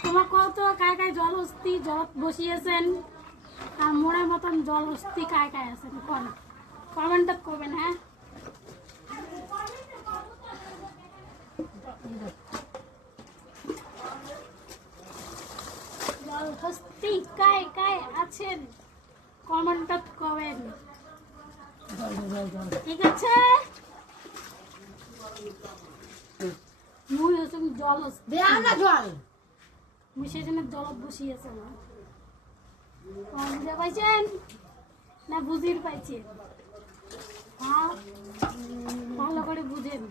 তোমার কত কায় কায় জল হস্তি জল বসিয়েছেন আর মোড়ের মতন জল হস্তি কায় কায় আছেন কোন কমেন্টটা করবেন হ্যাঁ জল হস্তি কায় কায় আছেন কমেন্টটা করবেন ঠিক আছে মুই হচ্ছে জল দেয়া না জল মুই সেজন্য জল বসিয়েছে বুঝে পাইছেন না বুঝির পাইছেন হ্যাঁ ভালো করে বুঝেন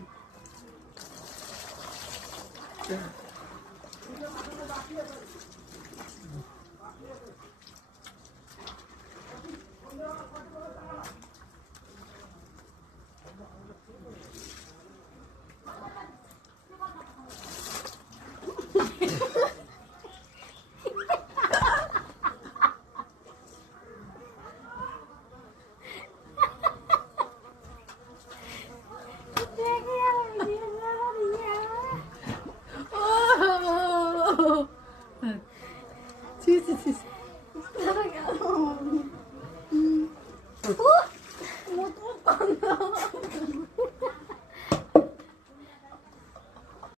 ছি ছি ছি